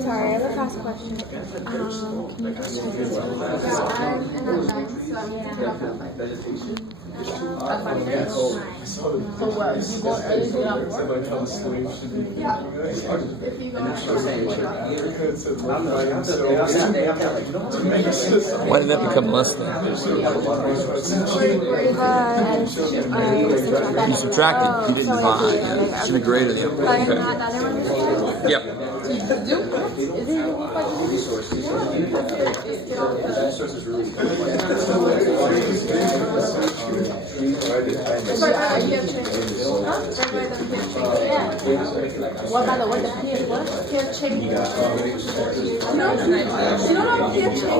Sorry, I have a fast question. Can you just check this one? I'm in that 9, so I'm going to get off at 5. So what? You go early to get out work? Yeah. If you go Why did that become less than? You subtracted. You didn't divide. Should have graded it. Okay. Yep. What by the way, the PF what? PF chain? You don't know PF chain?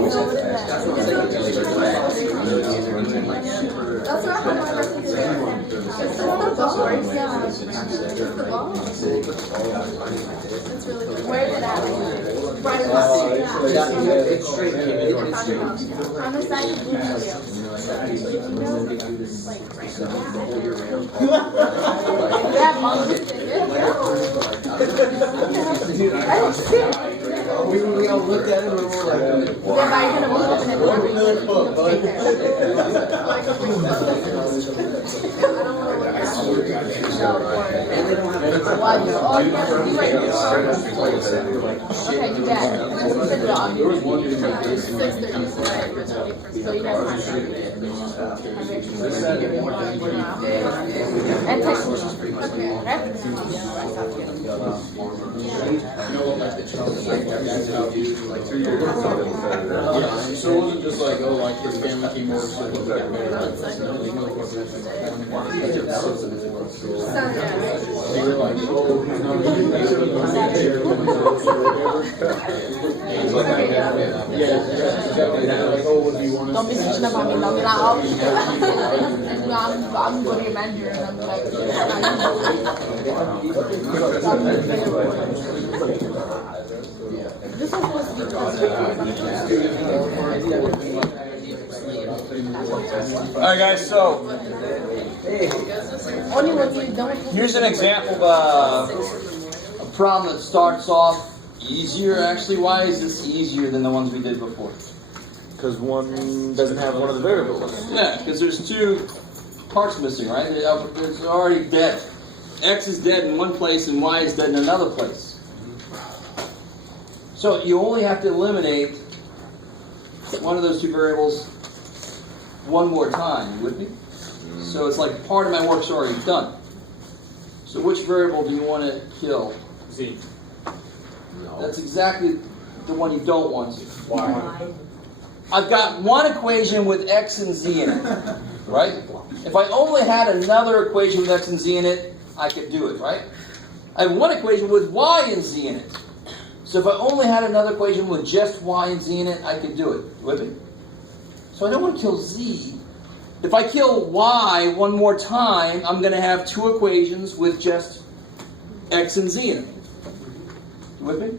That's what I have my recipe. It's the ball. It's the ball. It's really good. Where is it at? Right across the street. It's straight. On the side of Blue Museum. Yeah, Mom. We all looked at it and we were like, Yeah, but you're gonna move up in it. Okay, do that. And text me. Right? So it wasn't just like, oh, like his family came over, so he got married. They were like, oh, no, they should have gone there. Don't be switching up on me, don't get out. I'm going to your manager and I'm like, this was supposed to be Alright guys, so only when you don't. here's an example of a problem that starts off easier. Actually, why is this easier than the ones we did before? Because one doesn't have one of the variables. Yeah, because there's two parts missing, right? It's already dead. X is dead in one place and Y is dead in another place. So you only have to eliminate one of those two variables one more time. You with me? So it's like part of my work's already done. So which variable do you want to kill? Z. That's exactly the one you don't want to. Why? I've got one equation with X and Z in it, right? If I only had another equation with X and Z in it, I could do it, right? I have one equation with Y and Z in it. So if I only had another equation with just Y and Z in it, I could do it. You with me? So I don't want to kill Z. If I kill Y one more time, I'm going to have two equations with just X and Z in it. You with me?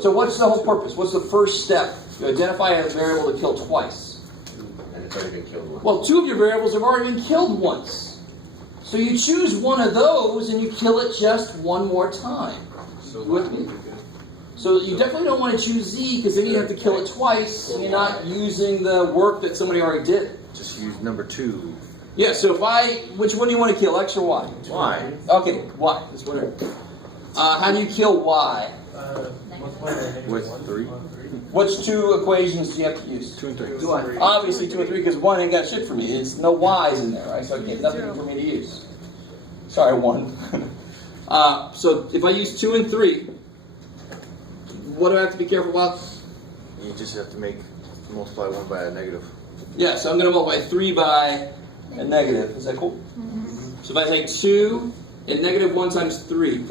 So what's the whole purpose? What's the first step? You identify a variable to kill twice. and it's already been killed once. Well, two of your variables have already been killed once. So you choose one of those and you kill it just one more time. You with me? So you definitely don't want to choose Z because then you have to kill it twice and you're not using the work that somebody already did. Just use number 2. Yeah, so which one do you want to kill, X or Y? Y. Okay, Y. That's whatever. How do you kill Y? With 3. Which two equations do you have to use? 2 and 3. Obviously 2 and 3 because 1 ain't got shit for me. It's no Y's in there, right? So I get nothing for me to use. Sorry, 1. So if I use 2 and 3, what do I have to be careful about? You just have to multiply 1 by a negative. Yeah, so I'm going to multiply 3 by a negative. Is that cool? Mm-hmm. So if I take 2 and negative 1 times 3,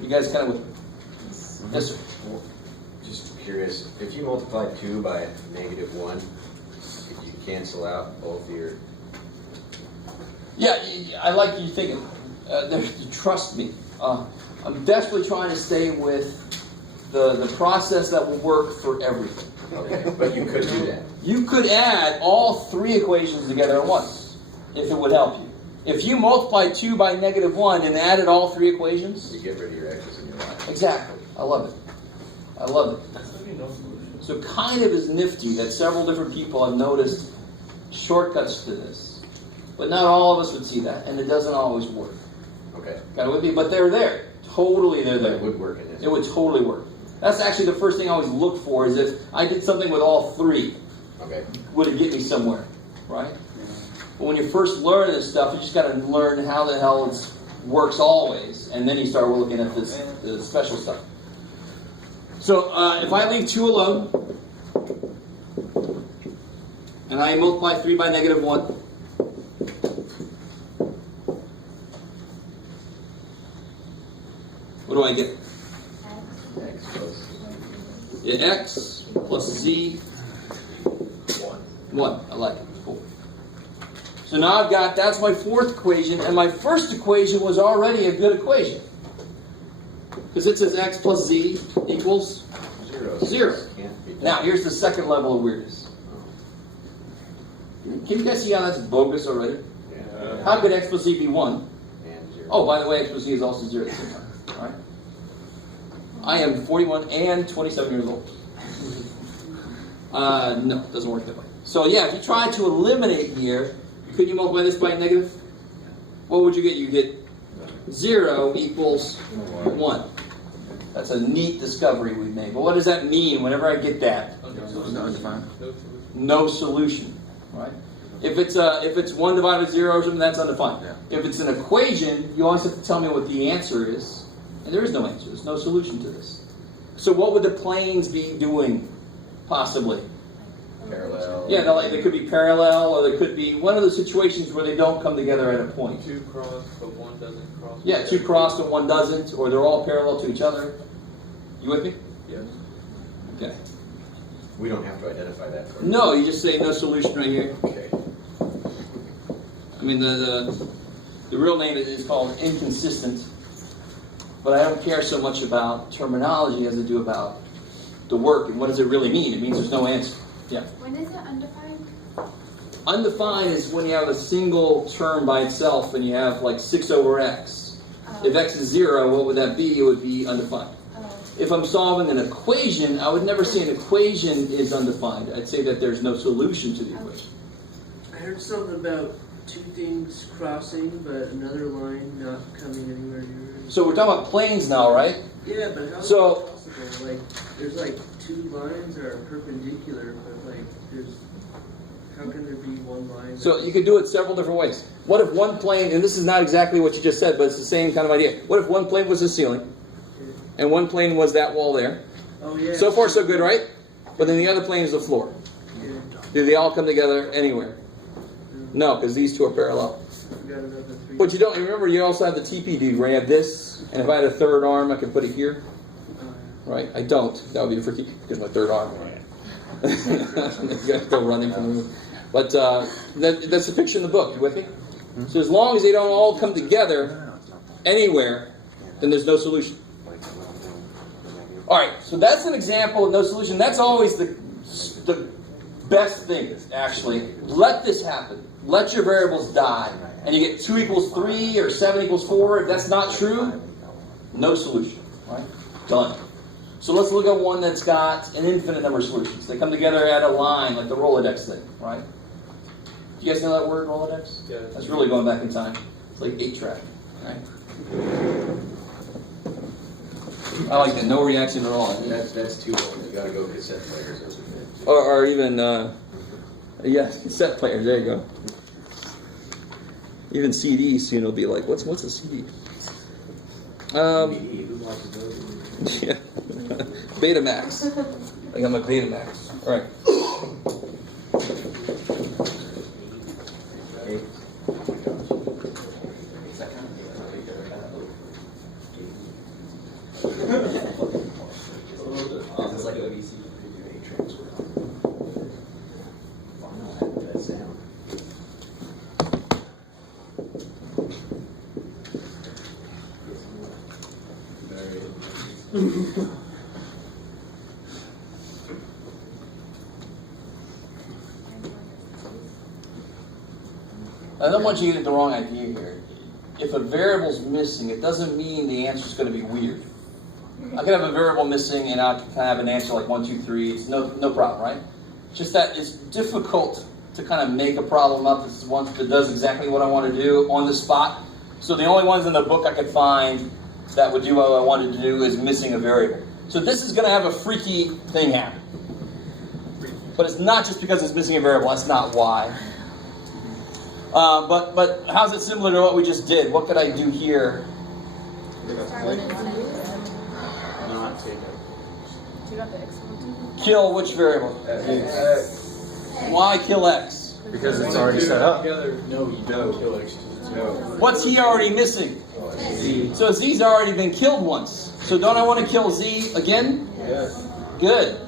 you guys kind of with me? Yes, sir. Just curious, if you multiply 2 by negative 1, could you cancel out both your... Yeah, I like you thinking. Trust me. I'm desperately trying to stay with the process that will work for everything. Okay, but you could do that. You could add all 3 equations together at once, if it would help you. If you multiply 2 by negative 1 and added all three equations, You get rid of your x's and your y's. exactly. I love it. I love it. So it kind of is nifty that several different people have noticed shortcuts to this. But not all of us would see that, and it doesn't always work. Okay. Got it with me? But they're there. Totally they're But there. it would work in this. It would totally work. That's actually the first thing I always look for, is if I did something with all three, Okay. would it get me somewhere, right? But when you first learn this stuff, you just got to learn how the hell it works always, and then you start looking at this special stuff. So if I leave 2 alone, and I multiply 3 by negative 1, what do I get? X plus Yeah, x plus z 1. I like it. Cool. So now I've got, that's my fourth equation, and my first equation was already a good equation. Because it says x plus z equals 0. 0. Can't be done. Now, here's the second level of weirdness. Can you guys see how that's bogus already? Yeah. How could x plus z be 1? And 0. Oh, by the way, x plus z is also 0 at the same time. All right? I am 41 and 27 years old. No, it doesn't work that way. So yeah, if you try to eliminate here, could you multiply this by negative? What would you get? You get 0 equals 1. That's a neat discovery we've made. But what does that mean whenever I get that? No solution, right? If it's 1 divided by 0 or something, that's undefined. Yeah. If it's an equation, you always have to tell me what the answer is. And there is no answer. There's no solution to this. So what would the planes be doing, possibly? Parallel. Yeah, they could be parallel, or they could be one of those situations where they don't come together at a point. 2 cross, but 1 doesn't cross. Yeah, 2 crossed and 1 doesn't, or they're all parallel to each other. You with me? Yes. Okay. We don't have to identify that first. No, you just say no solution right here. Okay. I mean, the real name is called inconsistent, but I don't care so much about terminology as I do about the work and what does it really mean. It means there's no answer. Yeah. When is it undefined? Undefined is when you have a single term by itself and you have like 6 over x. If x is 0, what would that be? It would be undefined. If I'm solving an equation, I would never say an equation is undefined. I'd say that there's no solution to the equation. I heard something about 2 things crossing, but another line not coming anywhere near it. So we're talking about planes now, right? Yeah, but how is So- that possible? Like, there's like 2 lines that are perpendicular, but like, how can there be one line? So you could do it several different ways. What if one plane, and this is not exactly what you just said, but it's the same kind of idea. What if one plane was the ceiling, and one plane was that wall there? Oh, yeah. So far, so good, right? But then the other plane is the floor. Yeah. Do they all come together anywhere? No, because these two are parallel. I got another 3. But you don't remember. You also have the TPD where you have this, and if I had a third arm, I could put it here. Right? I don't. That would be freaky because my third arm. You got to go running from the room. But that's the picture in the book. You with me? So as long as they don't all come together anywhere, then there's no solution. All right. So that's an example of no solution. That's always the best thing. Actually, let this happen. Let your variables die, and you get 2 equals 3 or 7 equals 4. If that's not true, no solution. Right? Done. So let's look at one that's got an infinite number of solutions. They come together at a line, like the Rolodex thing, right? Do you guys know that word, Rolodex? Yeah. That's really going back in time. It's like 8-track, right? I like that. No reaction at all. That's too old. You gotta go cassette players. Or even, cassette players. There you go. Even CDs, it'll be like, what's a CD? Yeah. Betamax. I got my Betamax. All right. It's like OBC. That sound. I don't want you to get the wrong idea here. If a variable's missing, it doesn't mean the answer's going to be weird. I can have a variable missing and I can have an answer like 1, 2, 3. It's no problem, right? Just that it's difficult to kind of make a problem up that does exactly what I want to do on the spot. So the only ones in the book I could find that would do what I wanted to do is missing a variable. So this is going to have a freaky thing happen. But it's not just because it's missing a variable. That's not why. But how's it similar to what we just did? What could I do here? Not take it. You got the X one? Kill which variable? Why kill X? Because it's already set up. No, you don't kill X. What's he already missing? Z. So Z's already been killed once. So don't I want to kill Z again? Yes. Good.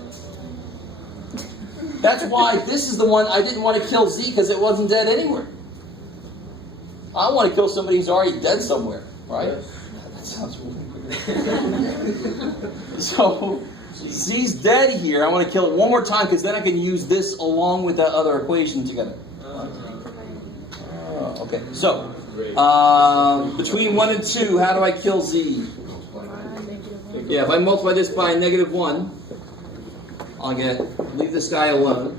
That's why this is the one I didn't want to kill Z because it wasn't dead anywhere. I want to kill somebody who's already dead somewhere, right? That sounds really weird. So Z's dead here. I want to kill it one more time because then I can use this along with that other equation together. Okay, so between 1 and 2, how do I kill Z? Yeah, if I multiply this by -1, I'll leave this guy alone.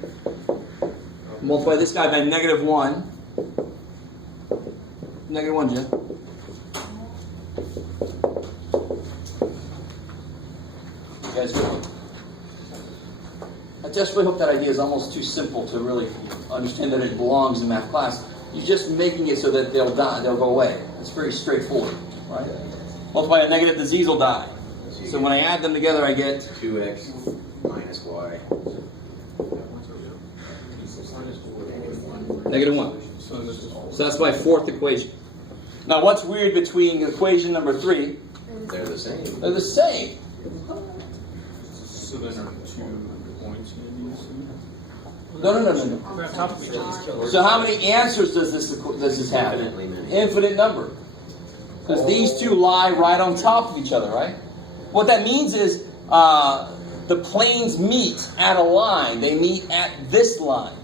Multiply this guy by -1. -1, Jeff. You guys good? I desperately hope that idea is almost too simple to really understand that it belongs in math class. You're just making it so that they'll die, they'll go away. It's very straightforward, right? Multiply a negative, the z's will die. So when I add them together, I get 2x minus y. -1. So that's my fourth equation. Now what's weird between equation number 3? They're the same. They're the same. So then are 2 points going to be the same? No. So how many answers does this have? Infinitely many. Infinite number. Because these two lie right on top of each other, right? What that means is the planes meet at a line. They meet at this line.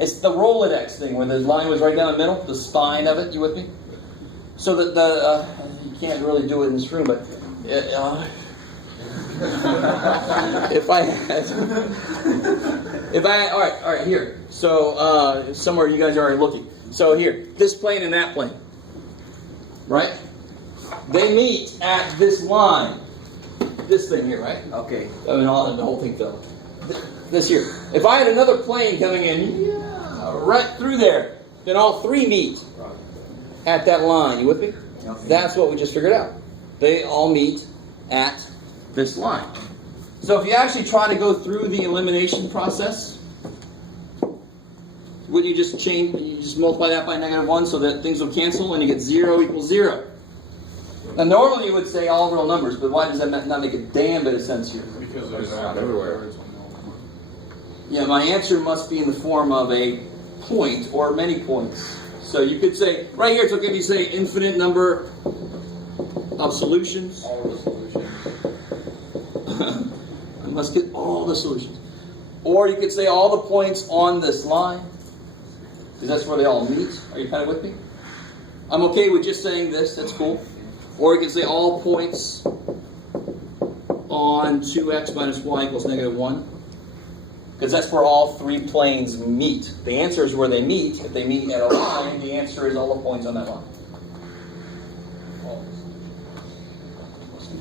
It's the Rolodex thing where the line was right down the middle, the spine of it. You with me? So that you can't really do it in this room, but if I all right, here. So somewhere you guys are already looking. So here, this plane and that plane, right? They meet at this line, this thing here, right? Okay. I mean, the whole thing fell. This here. If I had another plane coming in, right through there, then all three meet at that line. You with me? That's what we just figured out. They all meet at this line. So if you actually try to go through the elimination process, would you just multiply that by -1 so that things will cancel and you get 0 equals 0? Now normally you would say all real numbers, but why does that not make a damn bit of sense here? Because there's not everywhere. Yeah, my answer must be in the form of a point or many points. So you could say, right here, it's okay if you say infinite number of solutions. all the solutions. I must get all the solutions. Or you could say all the points on this line, because that's where they all meet. Are you kind of with me? I'm okay with just saying this, that's cool. Or you can say all points on 2x minus y equals -1. Because that's where all three planes meet. The answer is where they meet. If they meet at a line, the answer is all the points on that line.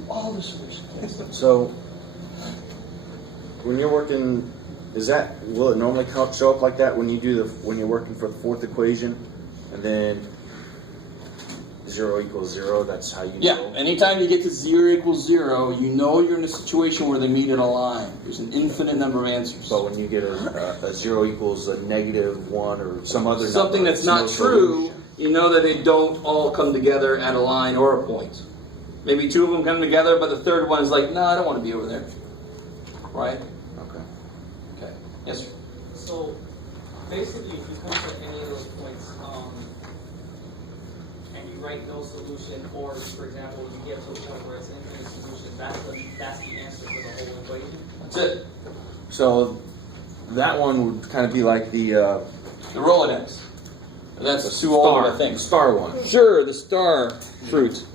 All the solutions. So, when you're working, will it normally show up like that when you're working for the fourth equation, and then 0 equals 0? That's how you know. Yeah. Anytime you get to 0 equals 0, you know you're in a situation where they meet in a line. There's an infinite number of answers. But when you get a 0 equals a -1 or some other something number, that's it's not no true, solution. you know that they don't all come together at a line or a point. Maybe two of them come together, but the third one is like, no, I don't want to be over there. Right? Okay. Okay. Yes, sir. So basically, if you come to any of those points and you write no solution, or for example, you get to a point where it's infinite solution, that's the answer for the whole equation. That's it. So that one would kind of be like the The Rolodex. That's too old of a thing. Star one. Sure, the star fruit.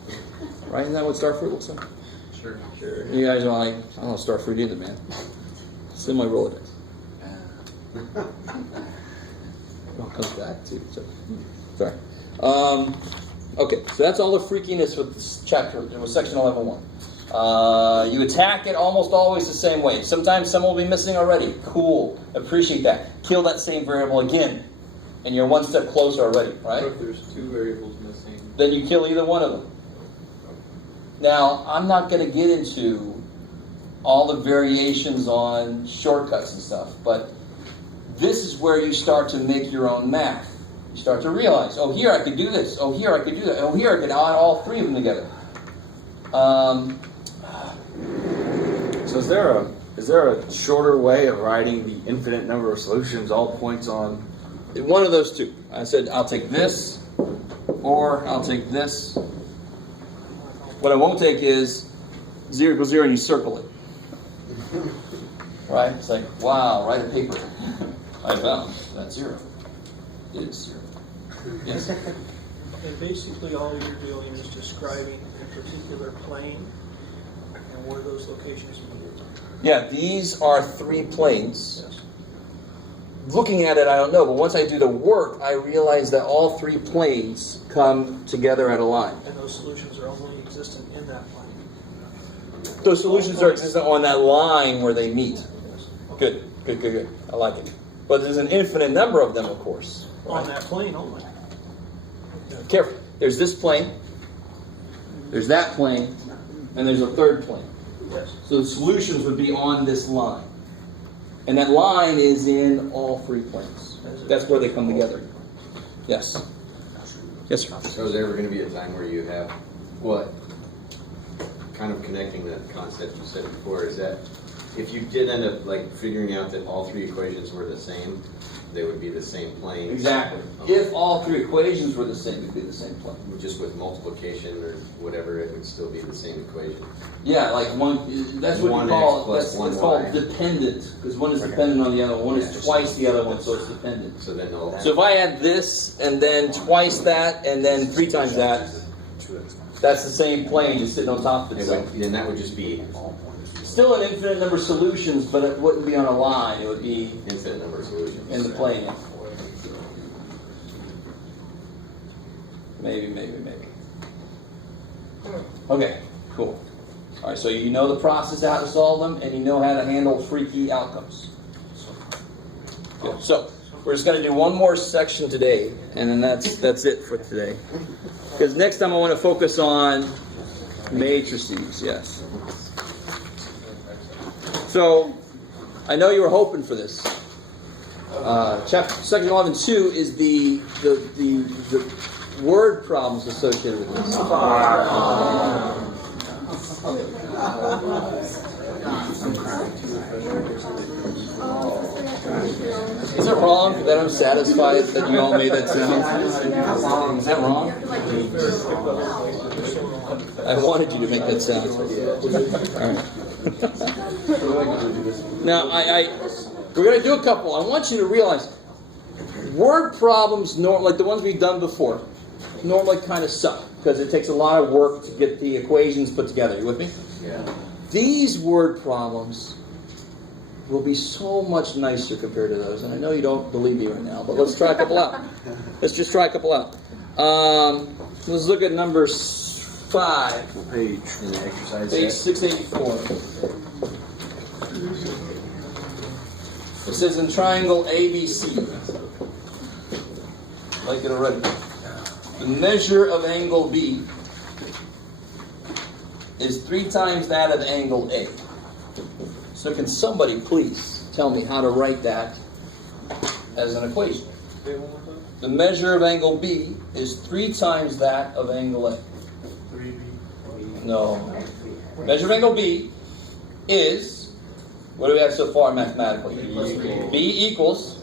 Right? Isn't that what star fruit looks like? Sure. You guys are like, I don't know star fruit either, man. It's in my Rolodex. It all comes back too. So, sorry. Okay, so that's all the freakiness with this chapter, with section 11.1. You attack it almost always the same way. Sometimes some will be missing already. Cool. Appreciate that. Kill that same variable again. And you're one step closer already, right? What if there's two variables missing? Then you kill either one of them. Now, I'm not going to get into all the variations on shortcuts and stuff, but this is where you start to make your own math. You start to realize, oh, here I could do this. Oh, here I could do that. Oh, here I could add all three of them together. So is there a shorter way of writing the infinite number of solutions, all points on? One of those two. I said, I'll take this, or I'll take this. What I won't take is 0 equals 0 and you circle it. Right? It's like, wow, write a paper. I found that's 0. It is 0. Yes? And basically all you're doing is describing a particular plane and where those locations meet. Yeah, these are 3 planes. Yes. Looking at it, I don't know, but once I do the work, I realize that all 3 planes come together at a line. And those solutions are only existent in that plane. Those solutions are existent on that line where they meet. Good. I like it. But there's an infinite number of them, of course. On that plane only. Careful. There's this plane, there's that plane, and there's a third plane. Yes. So the solutions would be on this line. And that line is in all 3 planes. That's where they come together. Yes. Yes, sir. So is there ever going to be a time where you have, what, kind of connecting that concept you said before, is that if you did end up like figuring out that all 3 equations were the same, they would be the same plane? Exactly. If all 3 equations were the same, it would be the same plane. Just with multiplication or whatever, it would still be the same equation. Yeah, like one, that's what you call, that's called dependent, because one is dependent on the other one. One is twice the other one, so it's dependent. So then they'll have, So if I add this, and then twice that, and then 3 times that, that's the same plane just sitting on top of itself. then that would just be Still an infinite number of solutions, but it wouldn't be on a line. It would be infinite number of solutions. in the plane. Maybe. Okay, cool. All right, so you know the process of how to solve them, and you know how to handle freaky outcomes. Good. So we're just going to do one more section today, and then that's it for today. Because next time I want to focus on matrices. Yes. So I know you were hoping for this. Section 11.2 is the word problems associated with this. Is it wrong that I'm satisfied that you all made that sound? Is that wrong? I wanted you to make that sound. All right. Now, we're going to do a couple. I want you to realize word problems, like the ones we've done before, normally kind of suck because it takes a lot of work to get the equations put together. You with me? Yeah. These word problems will be so much nicer compared to those. And I know you don't believe me right now, but let's try a couple out. Let's just try a couple out. Let's look at number 5. What page in the exercise Page set? 684. It says in triangle ABC. Like it already. The measure of angle B is 3 times that of angle A. So can somebody please tell me how to write that as an equation? The measure of angle B is 3 times that of angle A. 3B. No. Measure of angle B is, what do we have so far mathematically? B equals.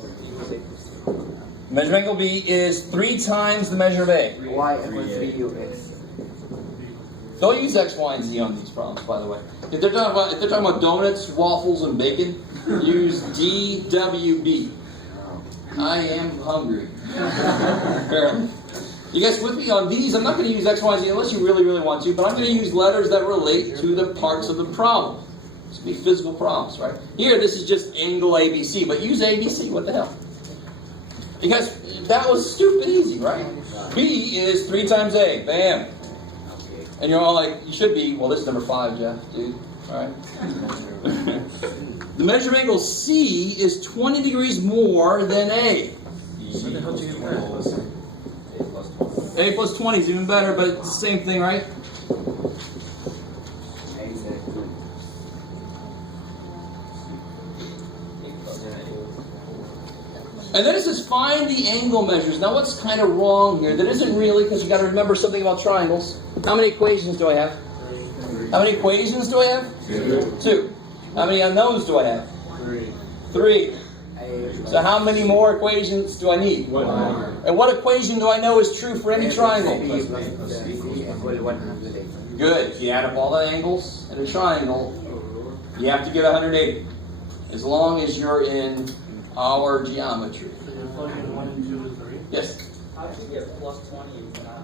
Measure of angle B is 3 times the measure of A. Y equals BUX. Don't use X, Y, and Z on these problems, by the way. If they're talking about donuts, waffles, and bacon, use DWB. I am hungry. Apparently. You guys with me on these? I'm not going to use X, Y, Z unless you really, really want to, but I'm going to use letters that relate to the parts of the problem. It's going to be physical problems, right? Here, this is just angle ABC, but use ABC. What the hell? Because that was stupid easy, right? B is 3 times A. Bam. And you're all like, you should be, well, this is number 5, Jeff, dude. All right. The measure of angle C is 20 degrees more than A. A plus 20 is even better, but it's the same thing, right? And then it says find the angle measures. Now what's kind of wrong here? That isn't really, because you got to remember something about triangles. How many equations do I have? How many equations do I have? 2. How many unknowns do I have? 3. So how many more equations do I need? 1. And what equation do I know is true for any triangle? Good. If you add up all the angles in a triangle, you have to get 180. As long as you're in our geometry. So you're plugging 1 and 2 and 3? Yes. How did you get plus 20 if not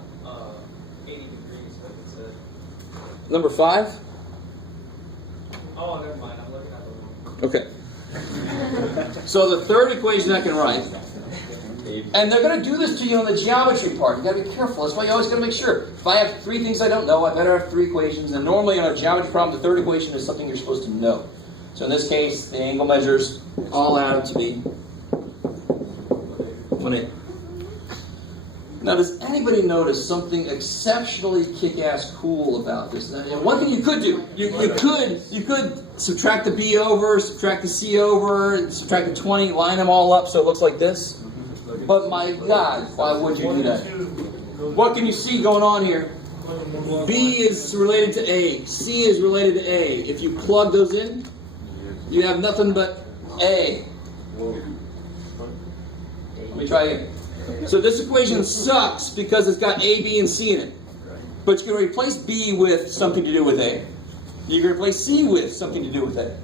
80 degrees? Like it said. Number 5? Oh, never mind. I'm looking at the Okay. So the third equation I can write. And they're going to do this to you on the geometry part. You've got to be careful. That's why you always got to make sure. If I have 3 things I don't know, I better have 3 equations. And normally on a geometry problem, the third equation is something you're supposed to know. So in this case, the angle measures all add up to be 1/8. Now, does anybody notice something exceptionally kick-ass cool about this? Now, one thing you could do, you could subtract the B over, subtract the C over, subtract the 20, line them all up so it looks like this. But my God, why would you do that? What can you see going on here? B is related to A. C is related to A. If you plug those in, you have nothing but A. Let me try again. So this equation sucks because it's got A, B, and C in it. But you can replace B with something to do with A. You can replace C with something to do with A.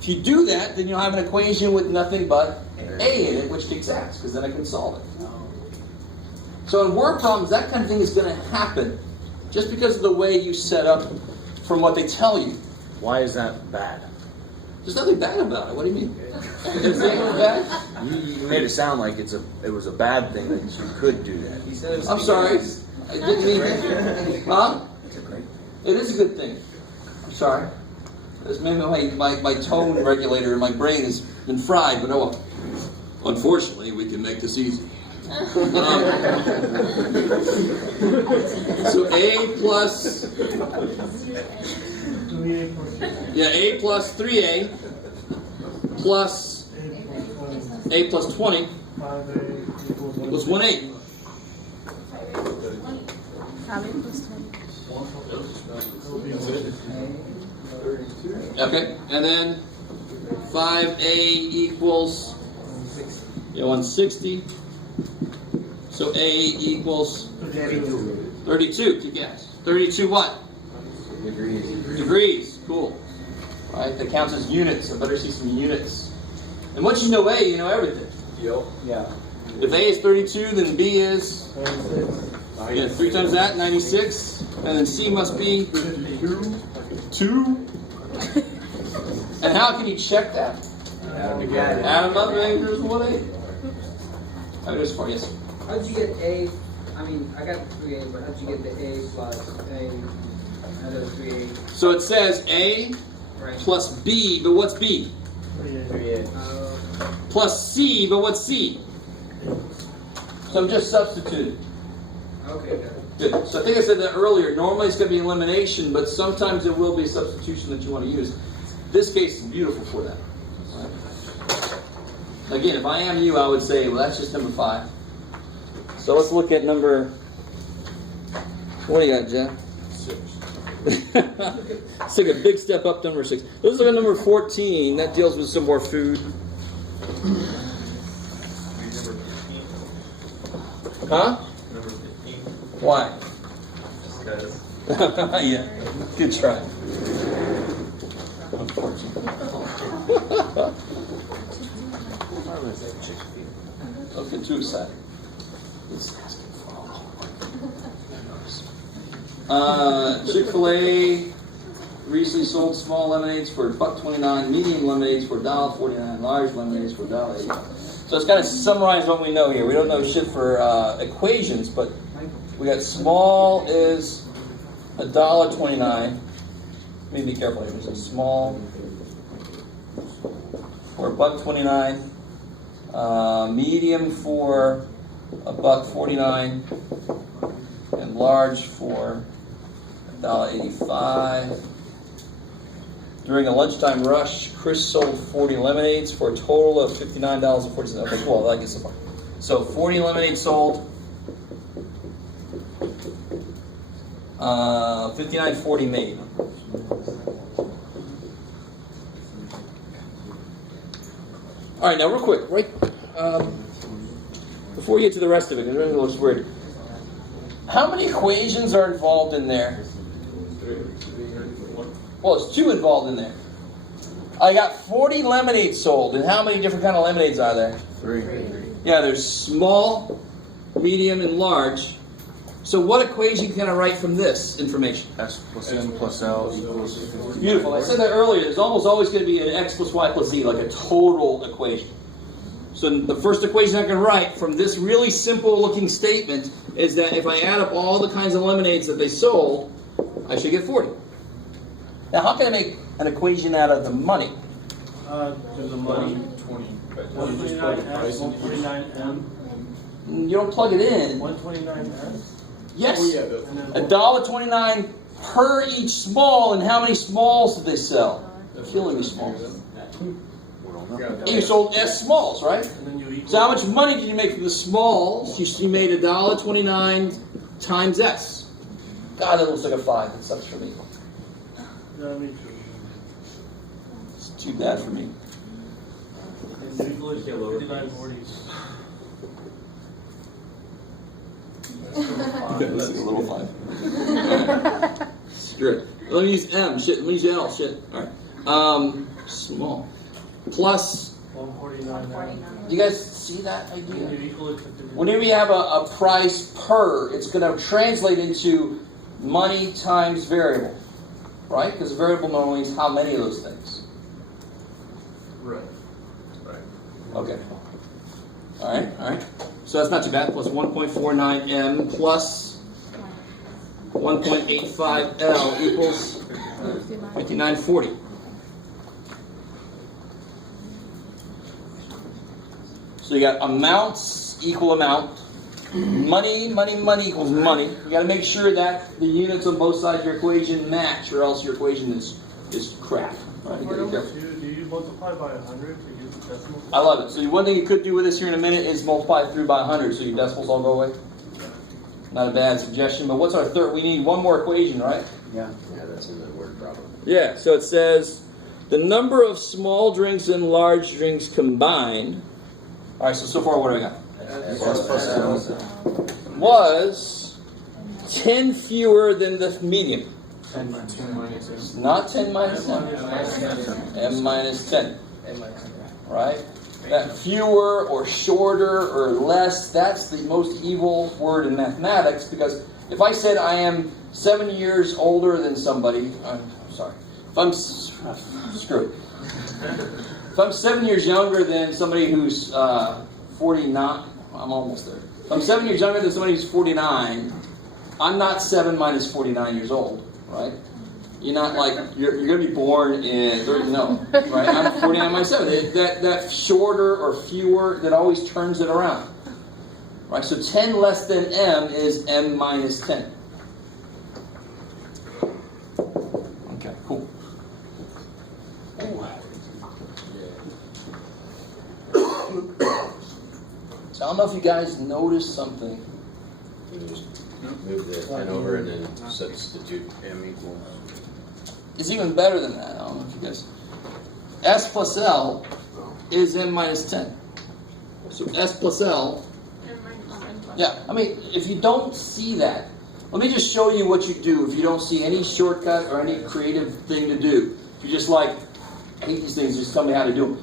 If you do that, then you'll have an equation with nothing but A in it, which kicks ass, because then I can solve it. So in word problems, that kind of thing is going to happen just because of the way you set up from what they tell you. Why is that bad? There's nothing bad about it. What do you mean? Is it bad? You made it sound like it was a bad thing that you could do that. I'm sorry. I didn't mean that. Huh? It is a good thing. I'm sorry. It's maybe my tone regulator in my brain has been fried, but oh well. Unfortunately, we can make this easy. So A plus... A plus 3A plus A plus 20 equals 1/8. 5A plus 20. Okay, and then 5A equals 160. So A equals 32. To guess. 32 what? Degrees. Cool. Right? That counts as units. I better see some units. And once you know A, you know everything. Yep. Yeah. If A is 32, then B is 3 times that, 96. And then C must be 2. And how can you check that? Add them up, and there's 1/8. How it is for you? How'd you get A? I mean, I got 3A, but how'd you get the A plus A? Another 3A. So it says A Right. plus B, but what's B? 3A. Plus C, but what's C? So I'm just substituting. Okay, got it. Good. So I think I said that earlier. Normally it's going to be elimination, but sometimes there will be a substitution that you want to use. This case is beautiful for that. Again, if I am you, I would say, well, that's just number 5. So let's look at number... What do you got, Jeff? 6. Let's take a big step up to number 6. Let's look at number 14. That deals with some more food. Huh? Number 15. Why? Just because. Yeah. Good try. Unfortunately. Don't get too excited. It's asking for all. Chick-fil-A recently sold small lemonades for $1.29, medium lemonades for $1.49, large lemonades for $1.80. So it's kind of summarize what we know here. We don't know shit for equations, but we got small is $1.29. Let me be careful here. There's a small for $1.29, medium for $1.49, and large for $1.85. During a lunchtime rush, Chris sold 40 lemonades for a total of $59.40. Okay, well, I guess so far. So 40 lemonades sold. $59.40 made. All right, now real quick, right before we get to the rest of it, because it looks weird. How many equations are involved in there? Well, it's 2 involved in there. I got 40 lemonades sold, and how many different kind of lemonades are there? 3. Yeah, there's small, medium, and large. So what equation can I write from this information? S plus M plus L equals 50. Beautiful. I said that earlier. There's almost always going to be an x plus y plus z, like a total equation. So the first equation I can write from this really simple looking statement is that if I add up all the kinds of lemonades that they sold, I should get 40. Now, how can I make an equation out of the money? Do the money 20. 129S, 129M. You don't plug it in. 129S? Yes. Oh, yeah, $1.29 per each small, and how many smalls did they sell? They're killing me, smalls. You sold S smalls, right? So how much money did you make from the smalls? You made $1.29 times S. God, that looks like a 5. That sucks for me. It's too bad for me. This is a little 5. Screw it. Let me use M. Shit. Let me use L. Shit. All right. Small. Plus. 149. Do you guys see that idea? Whenever you have a price per, it's going to translate into money times variable, right? Because variable normally is how many of those things. Right. Okay. All right. So that's not too bad. Plus 1.49 M plus 1.85 L equals 59.40. So you got amounts equal amount. Money equals money. You got to make sure that the units on both sides of your equation match, or else your equation is crap. All right, you gotta be careful. Do you multiply by 100 to get the decimal? I love it. So one thing you could do with this here in a minute is multiply it through by 100, so your decimals all go away. Not a bad suggestion, but what's our third? We need one more equation, right? Yeah. Yeah, that's in the word problem. Yeah, so it says the number of small drinks and large drinks combined. All right, so far what do we got? S plus L. Was 10 fewer than the medium. 10 minus It's not 10 minus 10. M minus 10. Right? That fewer or shorter or less, that's the most evil word in mathematics, because if I said I am 7 years older than somebody, I'm sorry. If I'm, screw it. If I'm 7 years younger than somebody who's 49, I'm almost there. If I'm 7 years younger than somebody who's 49, I'm not 7 minus 49 years old, right? You're not like, you're going to be born in 30, no, right? I'm 49 minus 7. That shorter or fewer, that always turns it around. Right, so 10 less than M is M minus 10. Okay, cool. So I don't know if you guys noticed something. Move the 10 over and then substitute M equals. It's even better than that. I don't know if you guys. S plus L is M minus 10. So S plus L. Yeah, I mean, if you don't see that, let me just show you what you do if you don't see any shortcut or any creative thing to do. If you're just like, I hate these things, just tell me how to do them.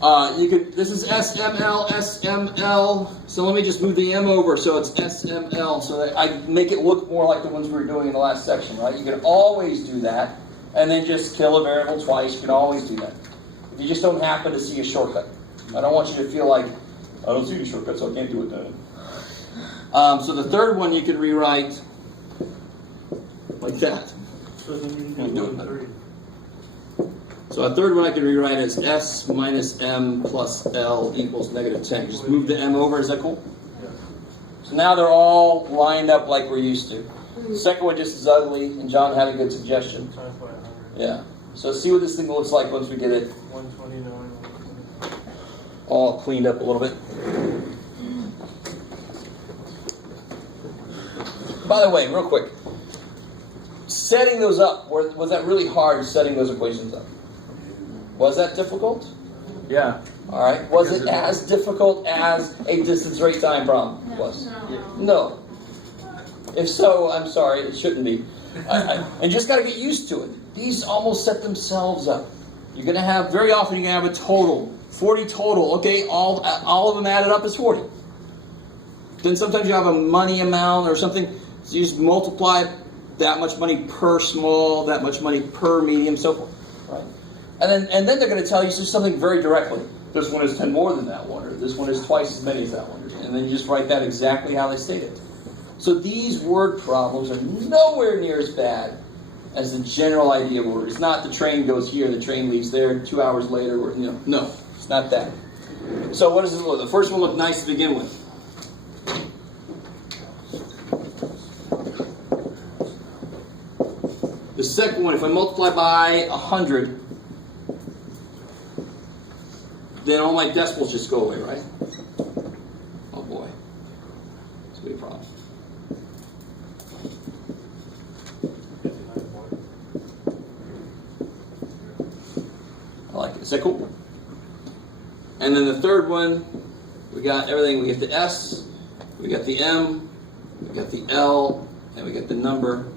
This is SML, SML. So let me just move the M over so it's SML so that I make it look more like the ones we were doing in the last section, right? You can always do that and then just kill a variable twice. You can always do that. If you just don't happen to see a shortcut. I don't want you to feel like, I don't see a shortcut, so I can't do it then. So the third one you can rewrite like that. So then you can do 1 and 3. So a third one I can rewrite as S minus M plus L equals negative 10. Just move the M over, is that cool? Yeah. So now they're all lined up like we're used to. The second one just is ugly, and John had a good suggestion. Times by 100. Yeah. So see what this thing looks like once we get it 129, 120. all cleaned up a little bit. By the way, real quick, setting those up, was that really hard setting those equations up? Was that difficult? Yeah. All right. Was it as difficult as a distance rate time problem was? No. If so, I'm sorry, it shouldn't be. And just got to get used to it. These almost set themselves up. You're going to have, very often you're going to have a total, 40 total. Okay, all of them added up is 40. Then sometimes you have a money amount or something. So you just multiply that much money per small, that much money per medium, so forth. Right? And then they're going to tell you something very directly. This one is 10 more than that one, or this one is twice as many as that one. And then you just write that exactly how they state it. So these word problems are nowhere near as bad as the general idea of order. It's not the train goes here, the train leaves there, 2 hours later, or, no, it's not that. So what does it look? The first one looked nice to begin with. The second one, if I multiply by 100, then all my decimals just go away, right? Oh boy. It's going to be a problem. I like it. Is that cool? And then the third one, we got everything. We get the S, we got the M, we got the L, and we got the number.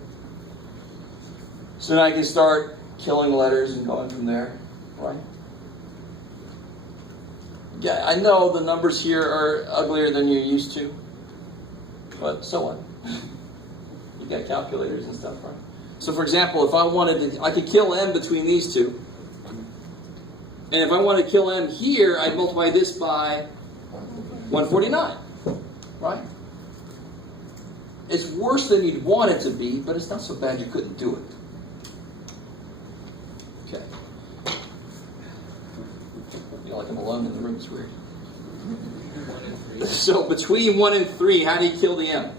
So now I can start killing letters and going from there, right? Yeah, I know the numbers here are uglier than you're used to, but so what? You got calculators and stuff, right? So for example, if I wanted to, I could kill M between these two. And if I wanted to kill M here, I'd multiply this by 149, right? It's worse than you'd want it to be, but it's not so bad you couldn't do it. Okay. I feel like I'm alone in the room, it's weird. So between 1 and 3, how do you kill the M?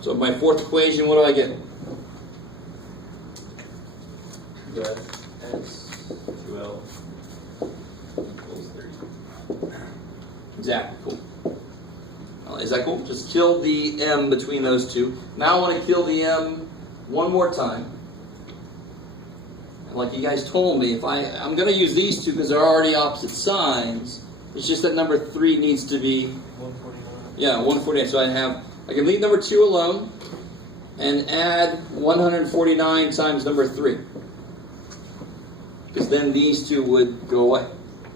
So my fourth equation, what do I get? That S 2L equals 30. Exactly, cool. Is that cool? Just kill the M between those two. Now I want to kill the M one more time. And like you guys told me, if I'm going to use these two because they're already opposite signs. It's just that number 3 needs to be 149. Yeah, 149. So I can leave number 2 alone and add 149 times number 3. Because then these two would go away.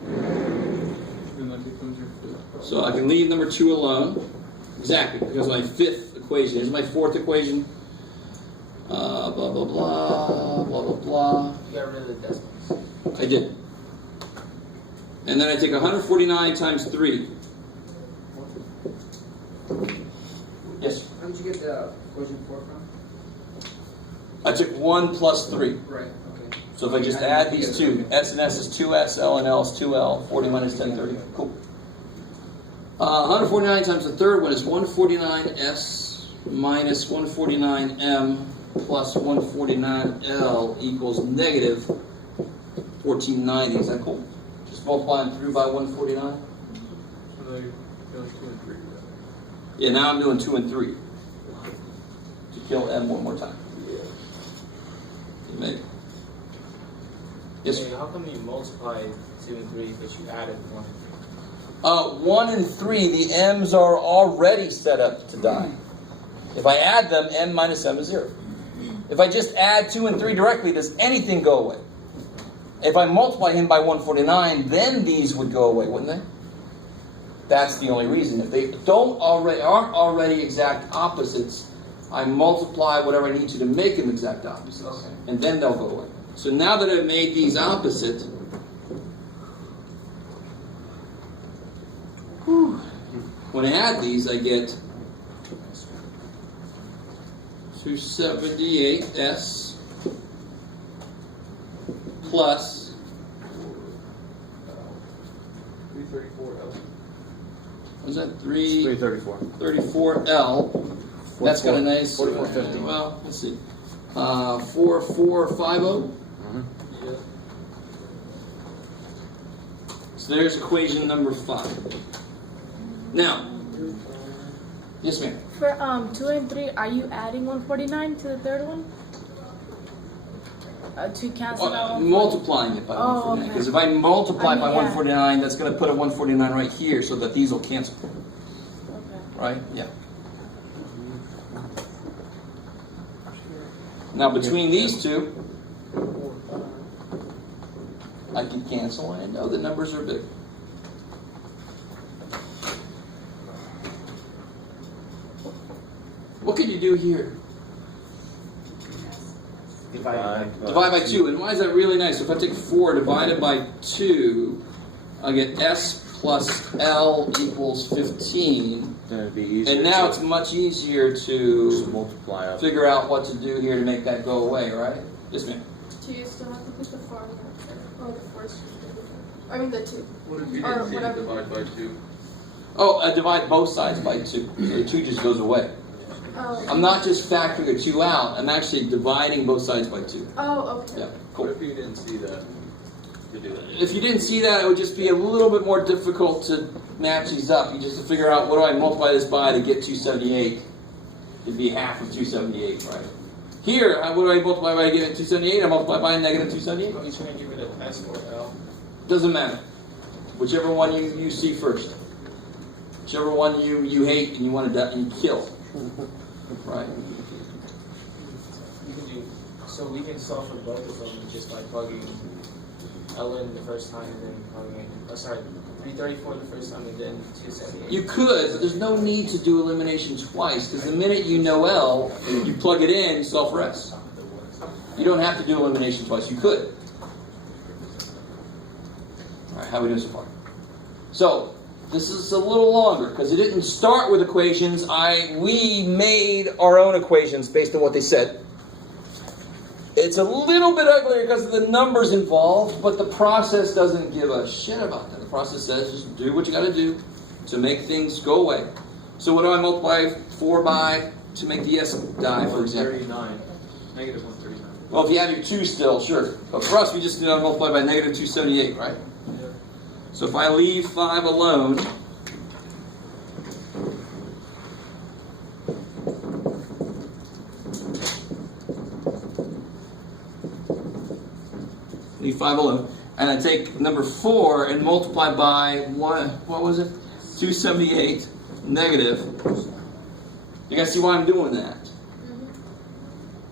And that becomes your fifth. So I can leave number 2 alone. Exactly, because my fifth equation. Here's my fourth equation. Blah, blah, blah, blah, blah, blah. You got rid of the decimals. I did. And then I take 149 times 3. Yes? How did you get the equation 4 from? I took 1 plus 3. Right, okay. So if I just add these two, S and S is 2S, L and L is 2L, 40 minus 10, 30. Cool. 149 times the third one is 149S minus 149M plus 149L equals negative 1490. Is that cool? Just multiplying through by 149. So now you're doing 2 and 3. Yeah, now I'm doing 2 and 3 to kill M one more time. You made it. Yes, sir. How come you multiplied 2 and 3 but you added 1 and 3? 1 and 3, the M's are already set up to die. If I add them, M minus M is 0. If I just add 2 and 3 directly, does anything go away? If I multiply him by 149, then these would go away, wouldn't they? That's the only reason. If they aren't already exact opposites, I multiply whatever I need to make them exact opposites. And then they'll go away. So now that I've made these opposite, when I add these, I get 278s plus 334L. what is that? It's 334. 34L. That's got a nice. 4450. Well, let's see. 4450. So there's equation number 5. Now, yes, ma'am. For 2 and 3, are you adding 149 to the third one? To cancel out? Multiplying it by 149. Because if I multiply by 149, that's going to put a 149 right here so that these will cancel. Okay. Right? Yeah. Now, between these two, I can cancel, and I know the numbers are big. What could you do here? Divide Divide by 2. And why is that really nice? If I take 4 divided by 2, I get S plus L equals 15. Then it'd be easier. And now it's much easier to to multiply up. figure out what to do here to make that go away, right? Yes, ma'am. Do you still have to put the formula? Oh, the force. I mean the 2. What if you Or didn't see whatever. divide by 2? Oh, I divide both sides by 2. So the 2 just goes away. Oh. I'm not just factoring a 2 out. I'm actually dividing both sides by 2. Oh, okay. Yeah, What cool. if you didn't see that? To do that? If you didn't see that, it would just be a little bit more difficult to match these up. You just have to figure out what do I multiply this by to get 278. It'd be half of 278, right? Here, what do I multiply by to get it 278? I multiply by negative 278. Are you trying to give it an S or L? Doesn't matter. Whichever one you see first. Whichever one you hate and you want to and you kill. Right? You can do, so we can solve for both of them just by plugging L in the first time and then plugging, 334 the first time and then 278. You could, but there's no need to do elimination twice, because the minute you know L, you plug it in, you solve for S. You don't have to do elimination twice. You could. Alright, how are we doing so far? So, this is a little longer, because it didn't start with equations. We made our own equations based on what they said. It's a little bit uglier because of the numbers involved, but the process doesn't give a shit about that. The process says just do what you got to do to make things go away. So what do I multiply 4 by to make the S die, for example? 139. Negative 139. Well, if you have your 2 still, sure. But for us, we just multiply by negative 278, right? Yeah. So if I leave 5 alone, leave 5 alone, and I take number 4 and multiply by what was it? 278 negative. You guys see why I'm doing that?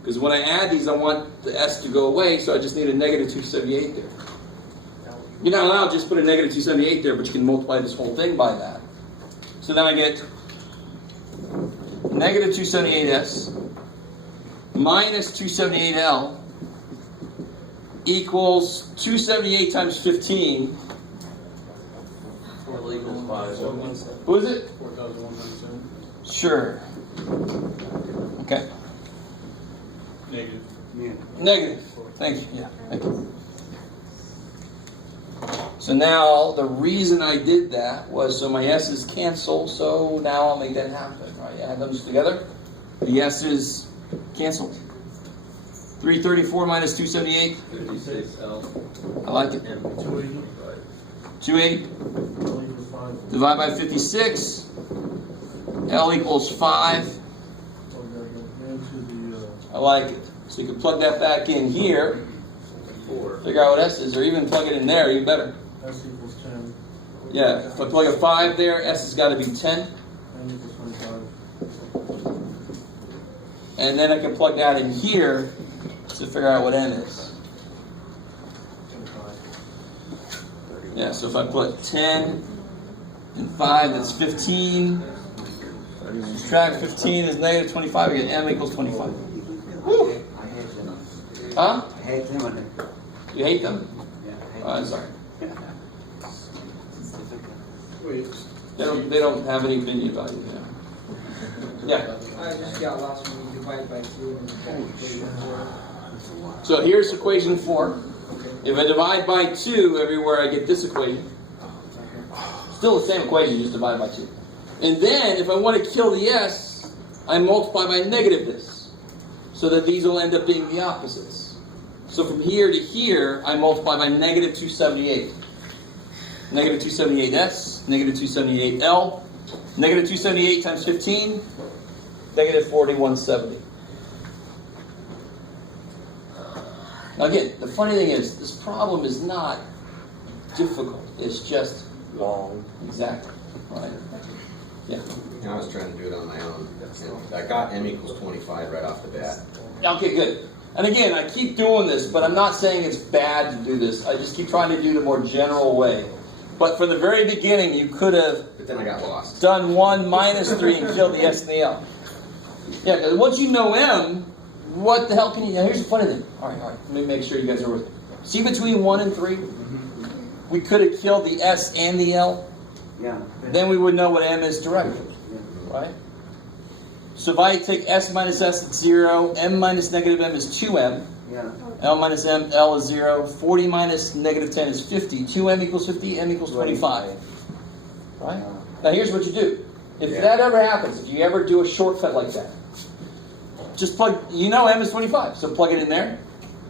Because when I add these, I want the S to go away, so I just need a negative 278 there. You're not allowed to just put a negative 278 there, but you can multiply this whole thing by that. So then I get negative 278S minus 278L equals 278 times 15. L equals 5. Who is it? 4,107. Sure. Okay. Negative. Negative. Thank you. Yeah. Thank you. So now the reason I did that was so my S's cancel. So now I'll make that happen. Right? Add those together. The S's canceled. 334 minus 278. 56L. I like it. 280. Divide by 56. L equals 5. I like it. So you can plug that back in here. 4. Figure out what S is, or even plug it in there, even better. S equals 10. Yeah, if I plug a 5 there, S has got to be 10. N equals 25. And then I can plug that in here to figure out what N is. Yeah, so if I put 10 and 5, that's 15. Subtract 15 is negative 25. I get m equals 25. Woo. Huh? I hate them on it. You hate them? Yeah. Oh, I'm sorry. Wait. They don't have any opinion about you. Yeah. I just got lost when you divide by 2 and equation 4. So here's equation 4. If I divide by 2 everywhere, I get this equation. Still the same equation, just divide by 2. And then, if I want to kill the s, I multiply by negative this. So that these will end up being the opposites. So from here to here, I multiply by negative 278. Negative 278s, negative 278l, negative 278 times 15, negative 4170. Now again, the funny thing is, this problem is not difficult. It's just long. Exactly. Right. Yeah. I was trying to do it on my own. I got m equals 25 right off the bat. Okay, good. And again, I keep doing this, but I'm not saying it's bad to do this. I just keep trying to do it a more general way. But from the very beginning, you could have But then I got lost. done 1 minus 3 and killed the s and the l. Yeah, because once you know m, what the hell can you... Now, here's the funny thing. All right. Let me make sure you guys are with me. See between 1 and 3? We could have killed the s and the l. Yeah. Then we would know what m is directly. Right? So if I take s minus s, it's 0. M minus negative m is 2m. Yeah. L minus m, L is 0. 40 minus negative 10 is 50. 2m equals 50, m equals 25. Right? Now here's what you do. If that ever happens, if you ever do a shortcut like that, just plug, you know m is 25, so plug it in there.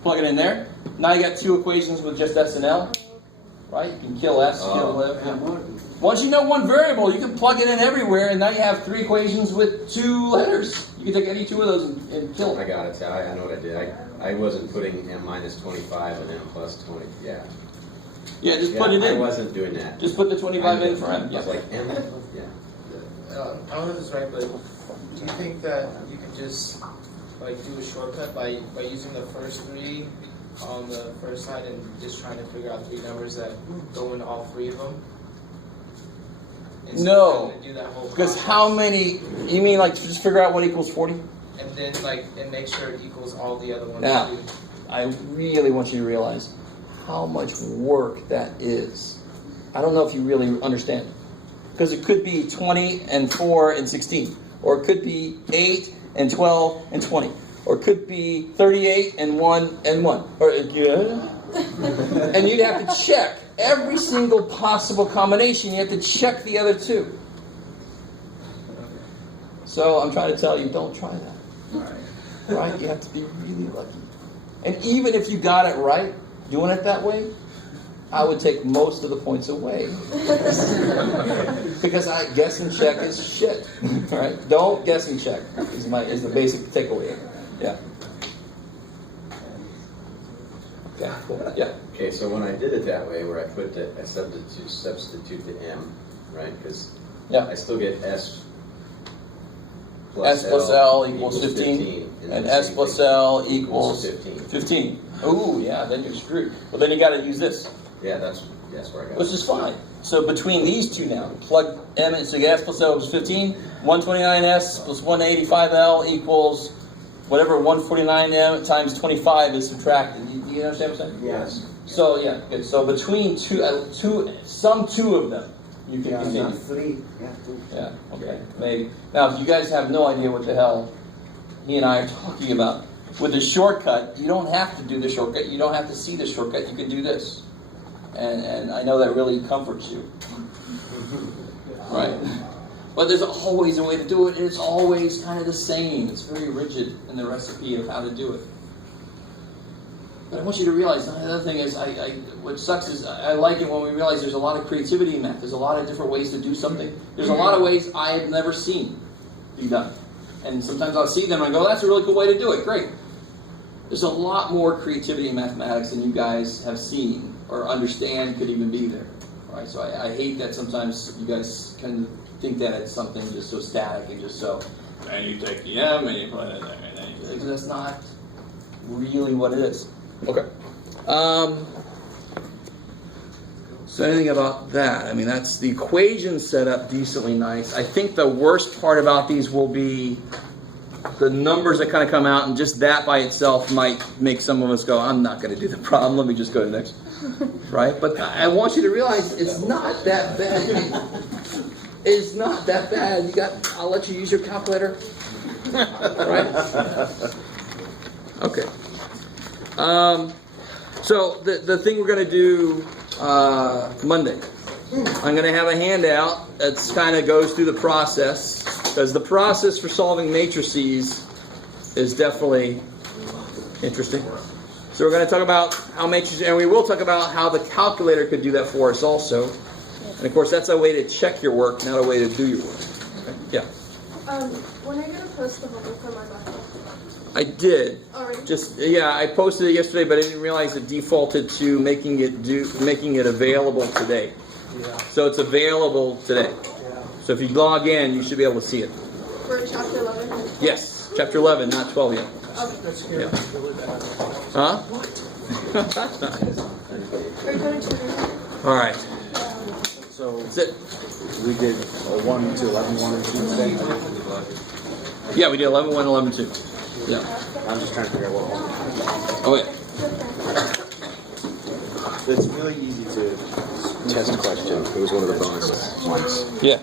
Plug it in there. Now you got 2 equations with just s and l. Right? You can kill s, kill l. Once you know one variable, you can plug it in everywhere, and now you have 3 equations with 2 letters. You can take any 2 of those and kill I it. got it. I know what I did. I wasn't putting m minus 25 and m plus 20. Yeah. Yeah, just put it in. I wasn't doing that. Just put the 25 in for m. I was like, m? Yeah. I don't know if it's right, but do you think that you can just like do a shortcut by using the first 3 on the first side and just trying to figure out 3 numbers that go into all 3 of them? No, do that whole because process? how many, you mean like just figure out what equals 40? And then and make sure it equals all the other ones Now, too. I really want you to realize how much work that is. I don't know if you really understand. Because it could be 20 and 4 and 16. Or it could be 8 and 12 and 20. Or it could be 38 and 1 and 1. Or, and you'd have to check every single possible combination. You have to check the other 2. So I'm trying to tell you, don't try that. Right? You have to be really lucky. And even if you got it right, doing it that way, I would take most of the points away. Because guess and check is shit. Right? Don't guess and check is the basic takeaway. Yeah. Okay, cool. Yeah. Okay, so when I did it that way, where I substitute the m, right? Because I still get s plus L equals 15. And S plus L equals 15. Ooh, yeah, then you're screwed. Well, then you got to use this. Yeah, that's where I got it. Which is fine. So between these 2 now, plug M in, so you get S plus L equals 15. 129S plus 185L equals whatever 149M times 25 is subtracted. You understand what I'm saying? Yes. So, yeah, good. So between some 2 of them, you can continue. Not 3. Yeah, 2. Yeah, okay, maybe. Now, if you guys have no idea what the hell he and I are talking about, with the shortcut, you don't have to do the shortcut. You don't have to see the shortcut. You can do this. And I know that really comforts you. Right? But there's always a way to do it, and it's always kind of the same. It's very rigid in the recipe of how to do it. But I want you to realize, the other thing is, what sucks is, I like it when we realize there's a lot of creativity in math. There's a lot of different ways to do something. There's a lot of ways I have never seen be done. And sometimes I'll see them and I go, that's a really cool way to do it. Great. There's a lot more creativity in mathematics than you guys have seen or understand could even be there. Right? So I hate that sometimes you guys can think that it's something just so static and just so, and you take the M and you put it there, and then you do it. That's not really what it is. Okay. So anything about that? I mean, that's the equation set up decently nice. I think the worst part about these will be the numbers that kind of come out, and just that by itself might make some of us go, I'm not going to do the problem, let me just go to the next. Right? But I want you to realize it's not that bad. It's not that bad. I'll let you use your calculator. Right? Okay. So the thing we're going to do Monday, I'm going to have a handout that kind of goes through the process, because the process for solving matrices is definitely interesting. So we're going to talk about how matrices, and we will talk about how the calculator could do that for us also. And of course, that's a way to check your work, not a way to do your work. Okay? Yeah. When are you gonna post the homework for my document? I did. Already? I posted it yesterday, but I didn't realize it defaulted to making it available today. Yeah. So it's available today. So if you log in, you should be able to see it. For chapter 11? Yes, chapter 11, not 12 yet. That's scary. Yeah. Huh? Are you going to All right. So That's it. we did 1 to 11, 1 and 2 today. Yeah, we did 11, 1, 11, 2. Yeah. I'm just trying to figure out what. Oh, wait. It's really easy to Test question. It was one of the bonus ones. Yeah.